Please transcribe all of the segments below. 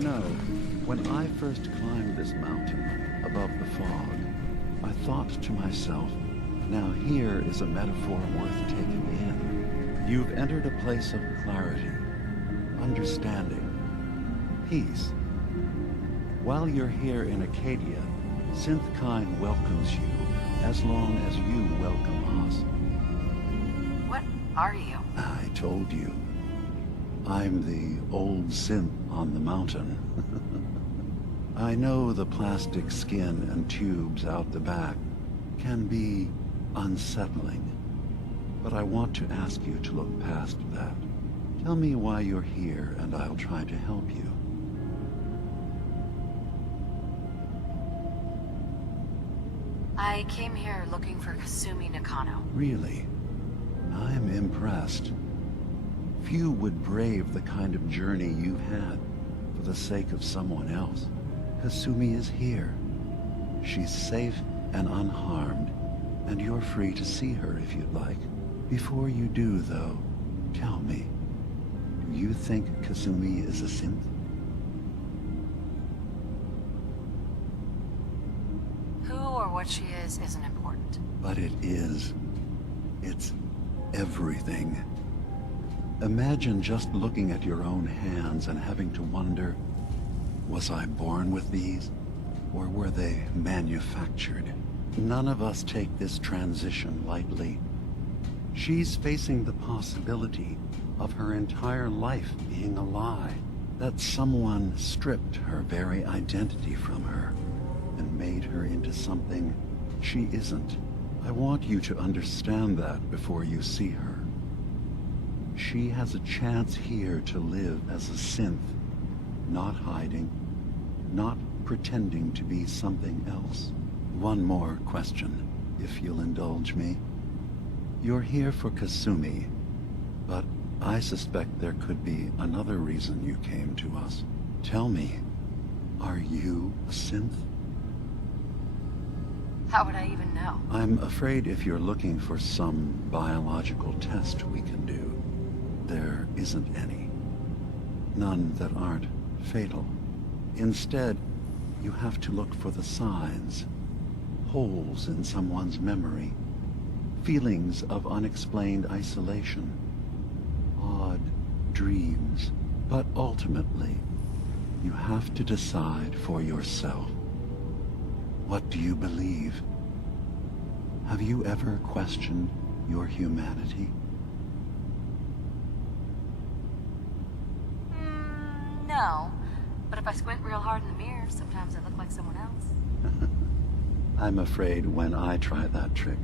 You know, when I first climbed this mountain above the fog, I thought to myself, now here is a metaphor worth taking in. You've entered a place of clarity, understanding, peace. While you're here in Acadia, Synthkind welcomes you as long as you welcome us. What are you? I told you. I'm the old synth on the mountain. I know the plastic skin and tubes out the back can be unsettling, but I want to ask you to look past that. Tell me why you're here and I'll try to help you. I came here looking for Kasumi Nakano. Really? I'm impressed. Few would brave the kind of journey you've had for the sake of someone else. Kasumi is here. She's safe and unharmed, and you're free to see her if you'd like. Before you do, though, tell me, do you think Kasumi is a synth? Who or what she is isn't important. But it is. It's everything. Imagine just looking at your own hands and having to wonder, was I born with these, or were they manufactured? None of us take this transition lightly. She's facing the possibility of her entire life being a lie, that someone stripped her very identity from her and made her into something she isn't. I want you to understand that before you see her. She has a chance here to live as a synth, not hiding, not pretending to be something else. One more question, if you'll indulge me. You're here for Kasumi, but I suspect there could be another reason you came to us. Tell me, are you a synth? How would I even know? I'm afraid if you're looking for some biological test we can do, there isn't any. None that aren't fatal. Instead, you have to look for the signs, holes in someone's memory, feelings of unexplained isolation, odd dreams. But ultimately, you have to decide for yourself. What do you believe? Have you ever questioned your humanity? No. But if I squint real hard in the mirror, sometimes I look like someone else. I'm afraid when I try that trick,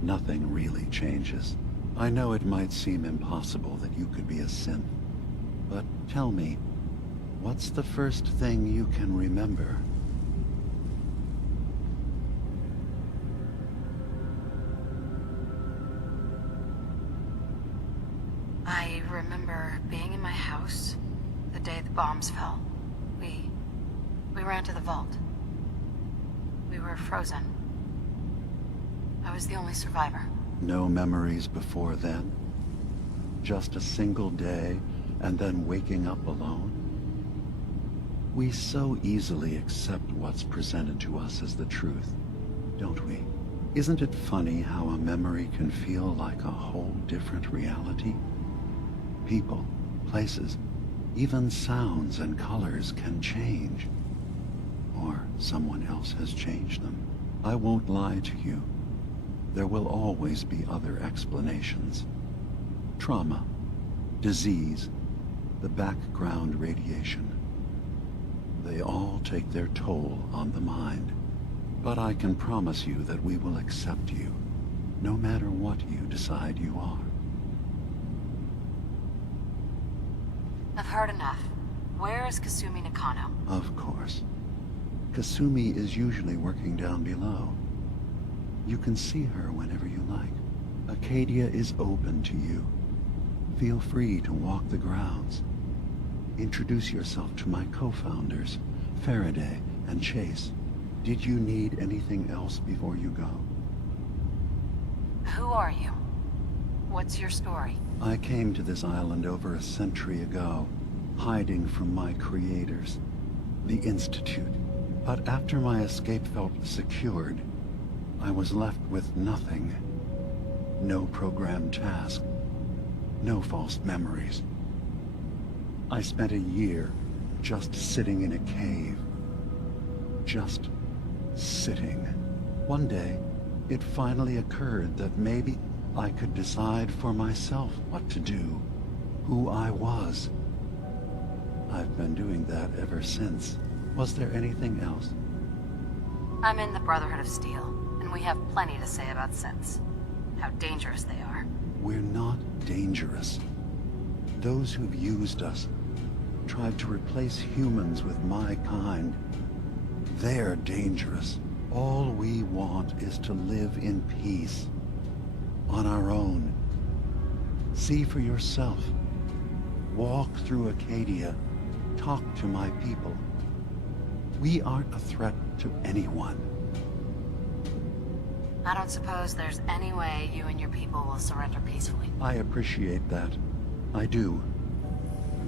nothing really changes. I know it might seem impossible that you could be a synth, but tell me, what's the first thing you can remember? I remember being in my house the day the bombs fell. We ran to the vault. We were frozen. I was the only survivor. No memories before then? Just a single day, and then waking up alone? We so easily accept what's presented to us as the truth, don't we? Isn't it funny how a memory can feel like a whole different reality? People, places, even sounds and colors can change. Or someone else has changed them. I won't lie to you. There will always be other explanations. Trauma, disease, the background radiation. They all take their toll on the mind. But I can promise you that we will accept you, no matter what you decide you are. I've heard enough. Where is Kasumi Nakano? Of course. Kasumi is usually working down below. You can see her whenever you like. Acadia is open to you. Feel free to walk the grounds. Introduce yourself to my co-founders, Faraday and Chase. Did you need anything else before you go? Who are you? What's your story? I came to this island over a century ago, hiding from my creators, the Institute. But after my escape felt secured, I was left with nothing. No programmed task. No false memories. I spent a year just sitting in a cave. Just sitting. One day, it finally occurred that maybe I could decide for myself what to do, who I was. I've been doing that ever since. Was there anything else? I'm in the Brotherhood of Steel, and we have plenty to say about synths. How dangerous they are. We're not dangerous. Those who've used us, tried to replace humans with my kind, they're dangerous. All we want is to live in peace. On our own. See for yourself. Walk through Acadia. Talk to my people. We aren't a threat to anyone. I don't suppose there's any way you and your people will surrender peacefully. I appreciate that. I do.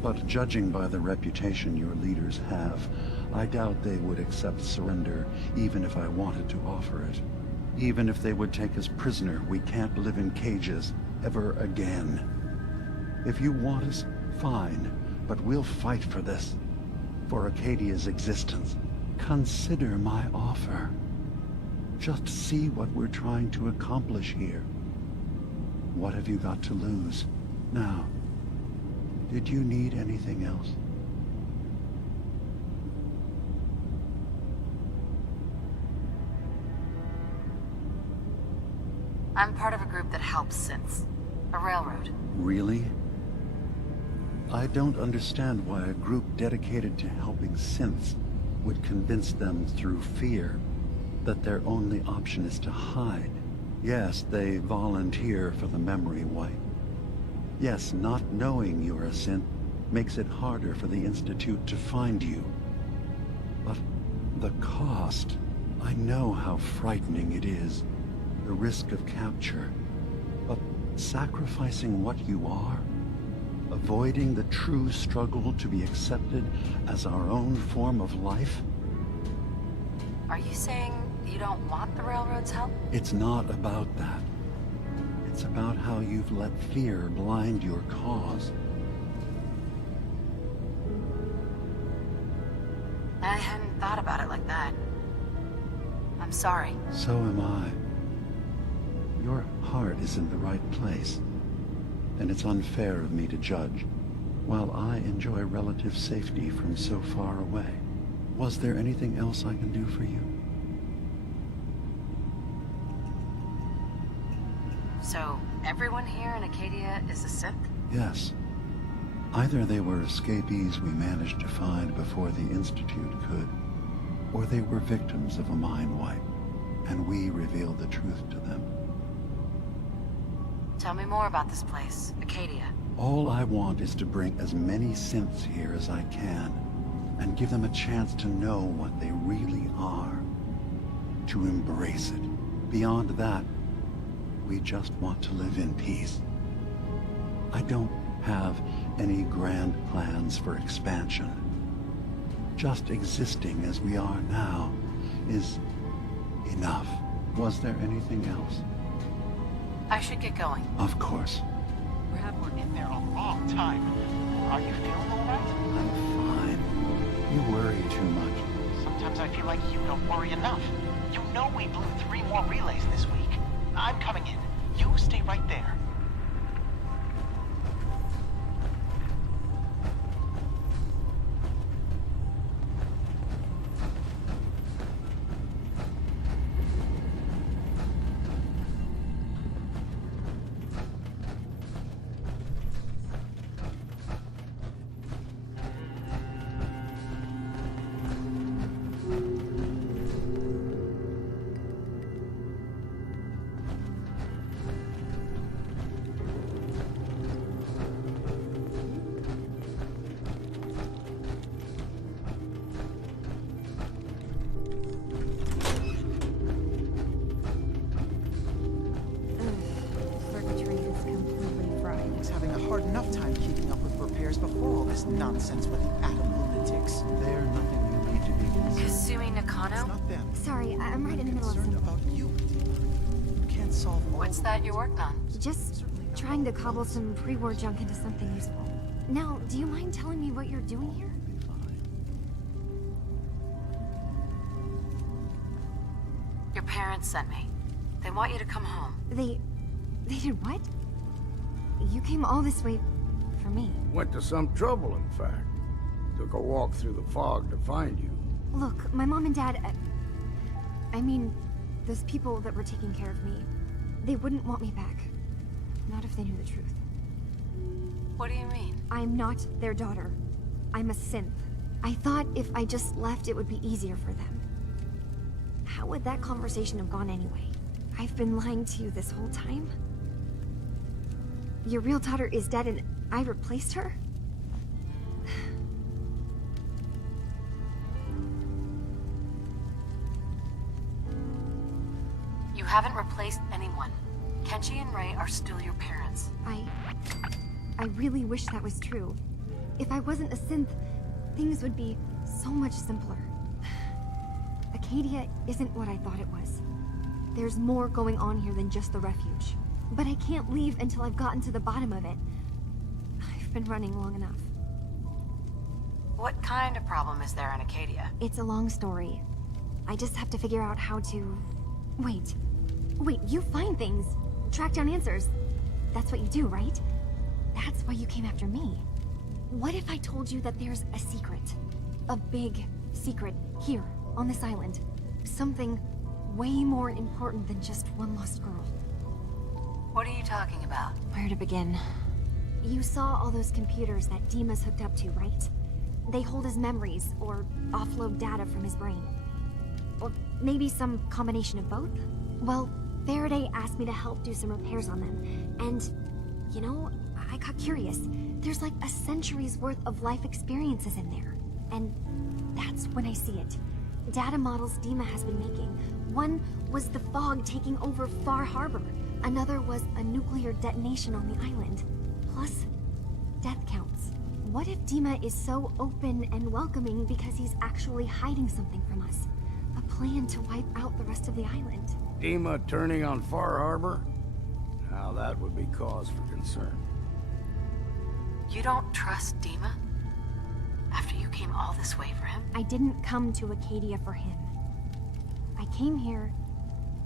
But judging by the reputation your leaders have, I doubt they would accept surrender even if I wanted to offer it. Even if they would take us prisoner, we can't live in cages ever again. If you want us, fine, but we'll fight for this. For Acadia's existence. Consider my offer. Just see what we're trying to accomplish here. What have you got to lose? Now, did you need anything else? I'm part of a group that helps synths. A railroad. Really? I don't understand why a group dedicated to helping synths would convince them through fear that their only option is to hide. Yes, they volunteer for the memory wipe. Yes, not knowing you're a synth makes it harder for the Institute to find you. But the cost, I know how frightening it is. The risk of capture. But sacrificing what you are, avoiding the true struggle to be accepted as our own form of life? Are you saying you don't want the railroad's help? It's not about that. It's about how you've let fear blind your cause. I hadn't thought about it like that. I'm sorry. So am I. Your heart is in the right place, and it's unfair of me to judge, while I enjoy relative safety from so far away. Was there anything else I can do for you? So, everyone here in Acadia is a synth? Yes. Either they were escapees we managed to find before the Institute could, or they were victims of a mind wipe, and we revealed the truth to them. Tell me more about this place, Acadia. All I want is to bring as many synths here as I can, and give them a chance to know what they really are. To embrace it. Beyond that, we just want to live in peace. I don't have any grand plans for expansion. Just existing as we are now is enough. Was there anything else? I should get going. Of course. Brad, we're in there a long time. Are you feeling all right? I'm fine. You worry too much. Sometimes I feel like you don't worry enough. You know we blew 3 more relays this week. I'm coming in. You stay right there. Circuitry is completely fried. He's having a hard enough time keeping up with repairs. repairs before all this nonsense with the atom lunatics. They're nothing you need to be concerned. Kasumi It's Nakano? not them. Sorry, I'm right in the middle of Concerned something. about you. You can't solve all What's the that you're working on? Just trying to cobble some pre-war junk into something useful. Now, do you mind telling me what you're doing here? Your parents sent me. They want you to come home. They did what? You came all this way for me. Went to some trouble, in fact. Took a walk through the fog to find you. Look, my mom and dad, I mean, those people that were taking care of me, they wouldn't want me back. Not if they knew the truth. What do you mean? I'm not their daughter. I'm a synth. I thought if I just left, it would be easier for them. How would that conversation have gone anyway? I've been lying to you this whole time? Your real daughter is dead and I replaced her? You haven't replaced anyone. Kenshi and Ray are still your parents. I really wish that was true. If I wasn't a synth, things would be so much simpler. Acadia isn't what I thought it was. There's more going on here than just the refuge. But I can't leave until I've gotten to the bottom of it. I've been running long enough. What kind of problem is there in Acadia? It's a long story. I just have to figure out how to... Wait. Wait, you find things. Track down answers. That's what you do, right? That's why you came after me. What if I told you that there's a secret? A big secret here, on this island. Something way more important than just one lost girl. What are you talking about? Where to begin? You saw all those computers that Dima's hooked up to, right? They hold his memories, or offload data from his brain. Or maybe some combination of both? Well, Faraday asked me to help do some repairs on them, and, you know, I got curious. There's like a century's worth of life experiences in there. And that's when I see it. Data models Dima has been making. One was the fog taking over Far Harbor. Another was a nuclear detonation on the island. Plus, death counts. What if Dima is so open and welcoming because he's actually hiding something from us? A plan to wipe out the rest of the island. Dima turning on Far Harbor? Now that would be cause for concern. You don't trust Dima? After you came all this way for him? I didn't come to Acadia for him. I came here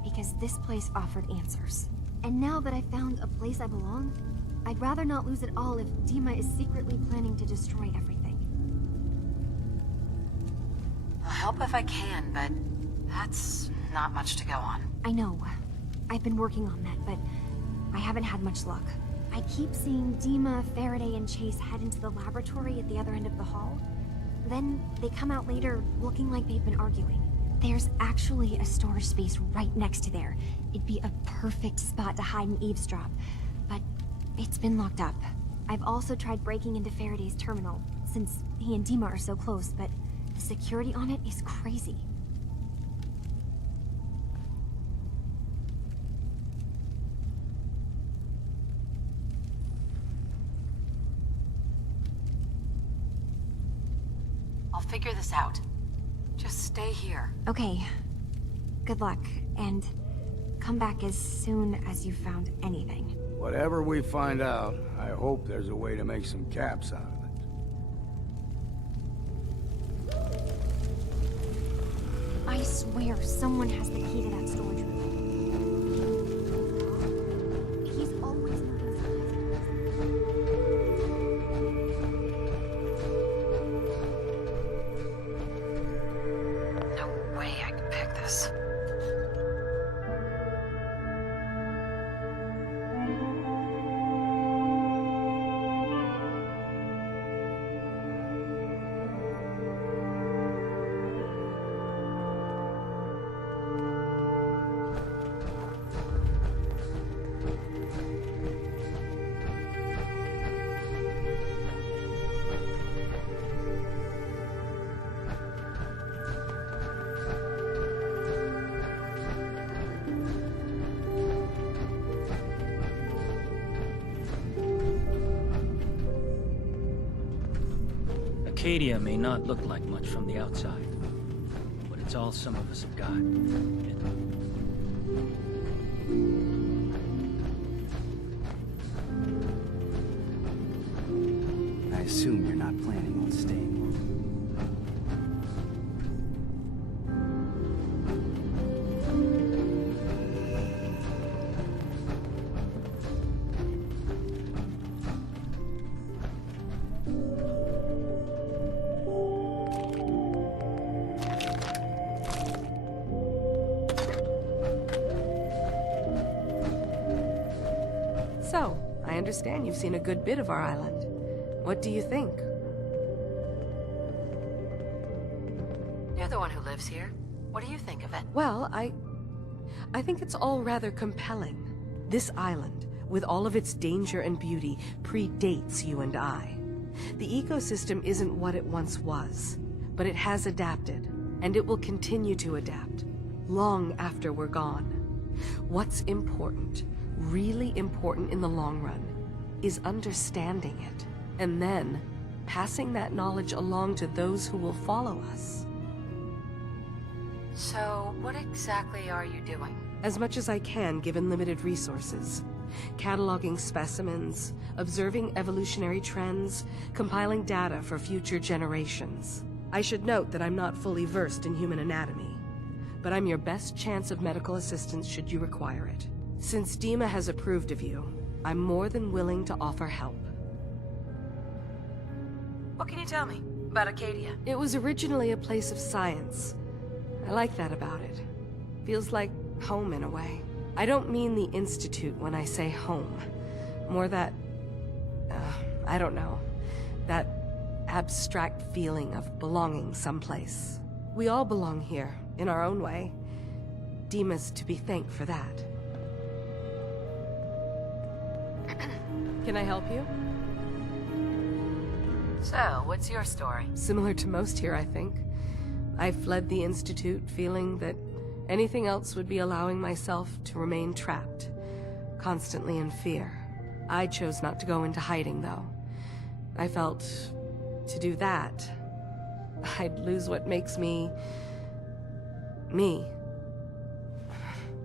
because this place offered answers. And now that I found a place I belong, I'd rather not lose it all if Dima is secretly planning to destroy everything. I'll help if I can, but that's not much to go on. I know. I've been working on that, but I haven't had much luck. I keep seeing Dima, Faraday, and Chase head into the laboratory at the other end of the hall. Then they come out later looking like they've been arguing. There's actually a storage space right next to there. It'd be a perfect spot to hide and eavesdrop, but it's been locked up. I've also tried breaking into Faraday's terminal, since he and Dima are so close, but the security on it is crazy. I'll figure this out. Just stay here. Okay. Good luck, and come back as soon as you've found anything. Whatever we find out, I hope there's a way to make some caps out of it. I swear someone has the key to that storage room. He's always moving No way I can pick this. Arcadia may not look like much from the outside, but it's all some of us have got. I assume you're not planning on staying. So, I understand you've seen a good bit of our island. What do you think? You're the one who lives here. What do you think of it? Well, I think it's all rather compelling. This island, with all of its danger and beauty, predates you and I. The ecosystem isn't what it once was, but it has adapted, and it will continue to adapt, long after we're gone. What's important, really important in the long run, is understanding it, and then passing that knowledge along to those who will follow us. So, what exactly are you doing? As much as I can, given limited resources. Cataloging specimens, observing evolutionary trends, compiling data for future generations. I should note that I'm not fully versed in human anatomy, but I'm your best chance of medical assistance should you require it. Since Dima has approved of you, I'm more than willing to offer help. What can you tell me about Acadia? It was originally a place of science. I like that about it. Feels like home in a way. I don't mean the Institute when I say home. More that, I don't know, that abstract feeling of belonging someplace. We all belong here, in our own way. Dima's to be thanked for that. Can I help you? So, what's your story? Similar to most here, I think. I fled the Institute feeling that anything else would be allowing myself to remain trapped, constantly in fear. I chose not to go into hiding, though. I felt to do that, I'd lose what makes me... me.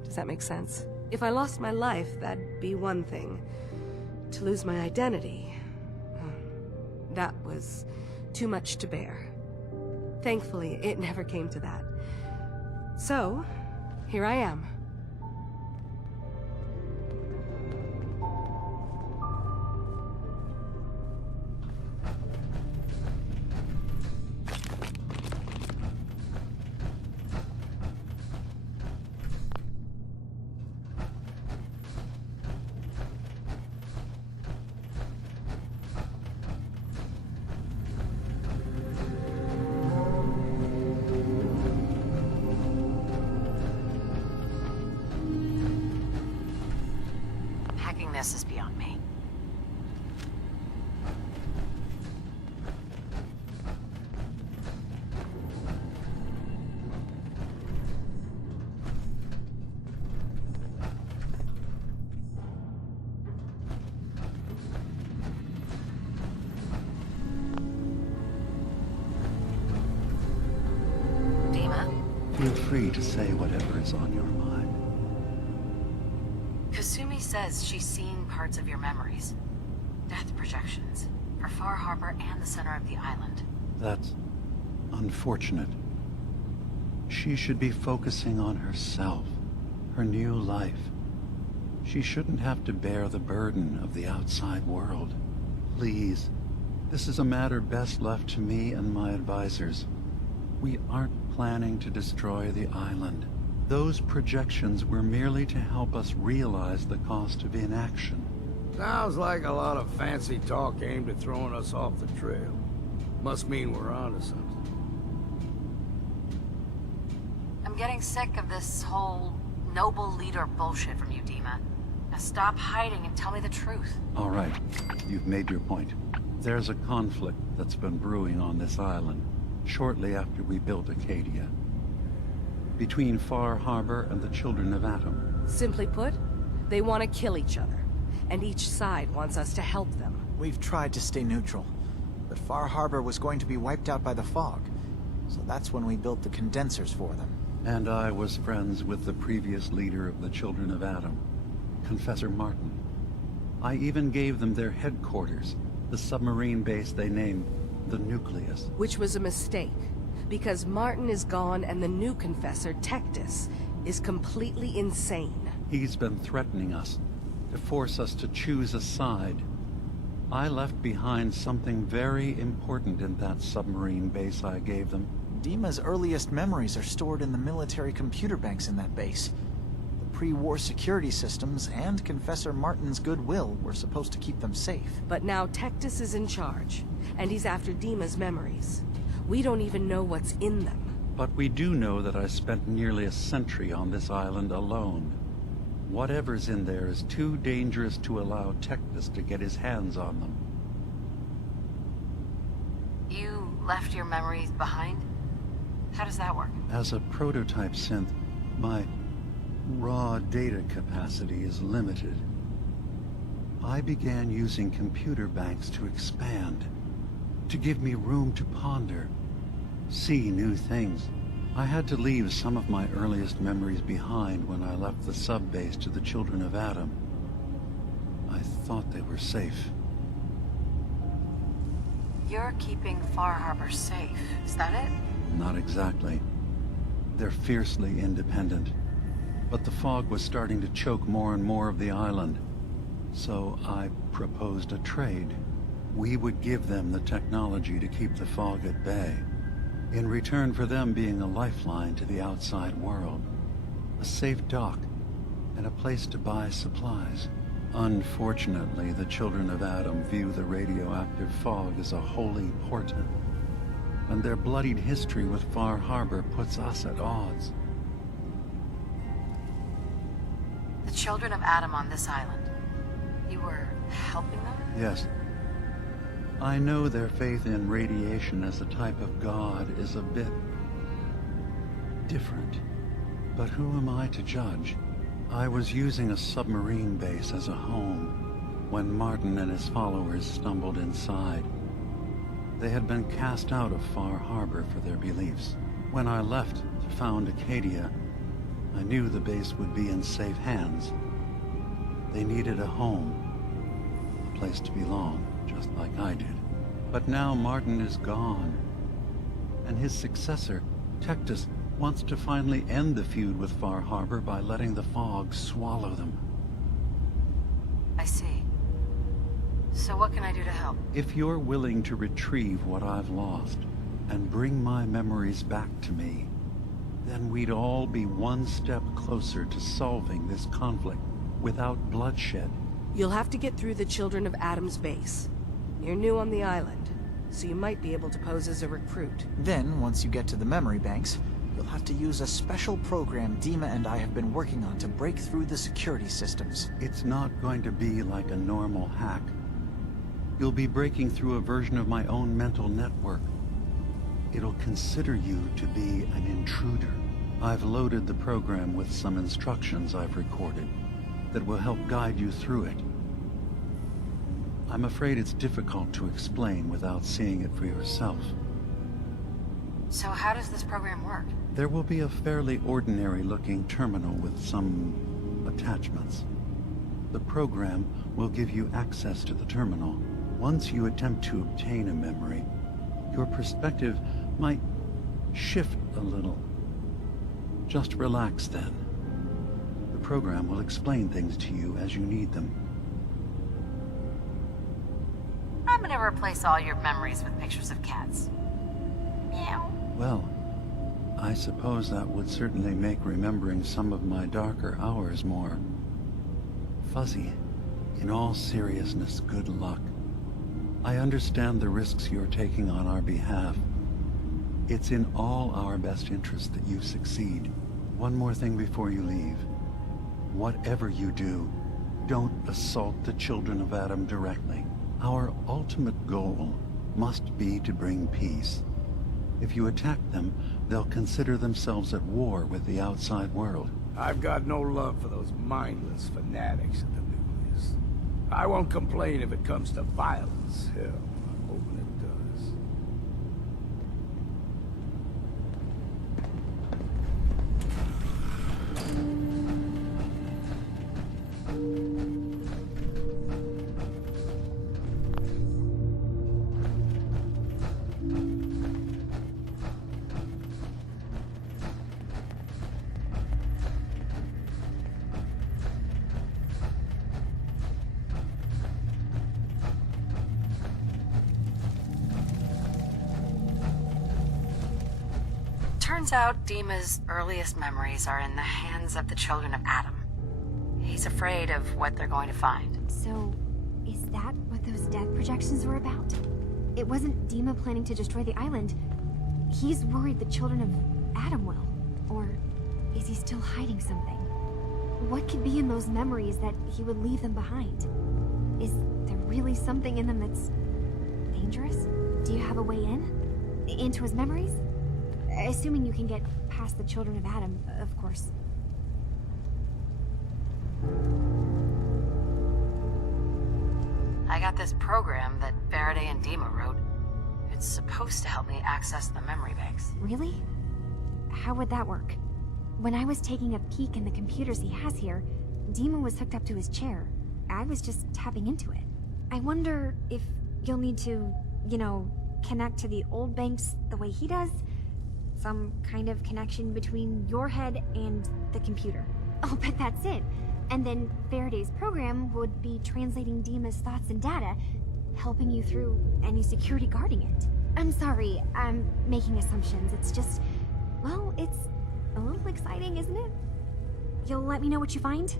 Does that make sense? If I lost my life, that'd be one thing. To lose my identity, that was too much to bear. Thankfully, it never came to that. So, here I am. This is beyond me. Dima? Feel free to say whatever is on your mind. Kasumi says she's seen parts of your memories. Death projections. For Far Harbor and the center of the island. That's unfortunate. She should be focusing on herself, her new life. She shouldn't have to bear the burden of the outside world. Please, this is a matter best left to me and my advisors. We aren't planning to destroy the island. Those projections were merely to help us realize the cost of inaction. Sounds like a lot of fancy talk aimed at throwing us off the trail. Must mean we're onto something. I'm getting sick of this whole noble leader bullshit from you, Dima. Now stop hiding and tell me the truth. All right, you've made your point. There's a conflict that's been brewing on this island shortly after we built Acadia. Between Far Harbor and the Children of Atom. Simply put, they want to kill each other, and each side wants us to help them. We've tried to stay neutral, but Far Harbor was going to be wiped out by the fog. So that's when we built the condensers for them. And I was friends with the previous leader of the Children of Adam, Confessor Martin. I even gave them their headquarters, the submarine base they named the Nucleus. Which was a mistake, because Martin is gone and the new Confessor, Tectus, is completely insane. He's been threatening us, to force us to choose a side. I left behind something very important in that submarine base I gave them. Dima's earliest memories are stored in the military computer banks in that base. The pre-war security systems and Confessor Martin's goodwill were supposed to keep them safe. But now Tectus is in charge, and he's after Dima's memories. We don't even know what's in them. But we do know that I spent nearly a century on this island alone. Whatever's in there is too dangerous to allow Tectus to get his hands on them. You left your memories behind? How does that work? As a prototype synth, my raw data capacity is limited. I began using computer banks to expand, to give me room to ponder, see new things. I had to leave some of my earliest memories behind when I left the sub-base to the Children of Adam. I thought they were safe. You're keeping Far Harbor safe, is that it? Not exactly. They're fiercely independent. But the fog was starting to choke more and more of the island. So I proposed a trade. We would give them the technology to keep the fog at bay, in return for them being a lifeline to the outside world, a safe dock, and a place to buy supplies. Unfortunately, the Children of Adam view the radioactive fog as a holy portent, and their bloodied history with Far Harbor puts us at odds. The Children of Adam on this island. You were helping them? Yes. I know their faith in radiation as a type of god is a bit different. But who am I to judge? I was using a submarine base as a home when Martin and his followers stumbled inside. They had been cast out of Far Harbor for their beliefs. When I left to found Acadia, I knew the base would be in safe hands. They needed a home, a place to belong, just like I did. But now Martin is gone, and his successor, Tectus, wants to finally end the feud with Far Harbor by letting the fog swallow them. I see. So what can I do to help? If you're willing to retrieve what I've lost and bring my memories back to me, then we'd all be one step closer to solving this conflict without bloodshed. You'll have to get through the Children of Adam's base. You're new on the island, so you might be able to pose as a recruit. Then, once you get to the memory banks, you'll have to use a special program Dima and I have been working on to break through the security systems. It's not going to be like a normal hack. You'll be breaking through a version of my own mental network. It'll consider you to be an intruder. I've loaded the program with some instructions I've recorded that will help guide you through it. I'm afraid it's difficult to explain without seeing it for yourself. So how does this program work? There will be a fairly ordinary-looking terminal with some attachments. The program will give you access to the terminal. Once you attempt to obtain a memory, your perspective might shift a little. Just relax then. The program will explain things to you as you need them. I'm gonna replace all your memories with pictures of cats. Meow. Well, I suppose that would certainly make remembering some of my darker hours more fuzzy. In all seriousness, good luck. I understand the risks you're taking on our behalf. It's in all our best interest that you succeed. One more thing before you leave. Whatever you do, don't assault the Children of Adam directly. Our ultimate goal must be to bring peace. If you attack them, they'll consider themselves at war with the outside world. I've got no love for those mindless fanatics at the Nucleus. I won't complain if it comes to violence. Hell, I'm hoping it does. Turns out Dima's earliest memories are in the hands of the children of Adam. He's afraid of what they're going to find. So, is that what those death projections were about? It wasn't Dima planning to destroy the island. He's worried the children of Adam will. Or is he still hiding something? What could be in those memories that he would leave them behind? Is there really something in them that's dangerous? Do you have a way in? Into his memories? Assuming you can get past the children of Adam, of course. I got this program that Faraday and Dima wrote. It's supposed to help me access the memory banks. Really? How would that work? When I was taking a peek in the computers he has here, Dima was hooked up to his chair. I was just tapping into it. I wonder if you'll need to, connect to the old banks the way he does? Some kind of connection between your head and the computer. I'll bet that's it. And then Faraday's program would be translating Dima's thoughts and data, helping you through any security guarding it. I'm sorry, I'm making assumptions. It's just, well, it's a little exciting, isn't it? You'll let me know what you find?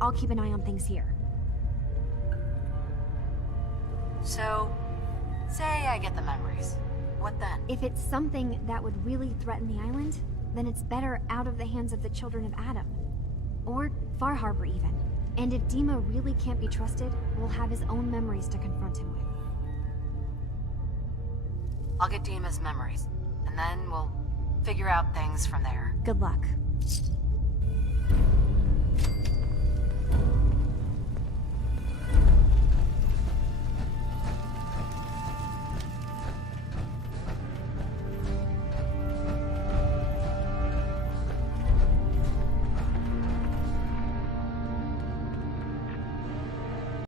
I'll keep an eye on things here. So, say I get the memories. What then? If it's something that would really threaten the island, then it's better out of the hands of the children of Adam. Or Far Harbor, even. And if Dima really can't be trusted, we'll have his own memories to confront him with. I'll get Dima's memories, and then we'll figure out things from there. Good luck.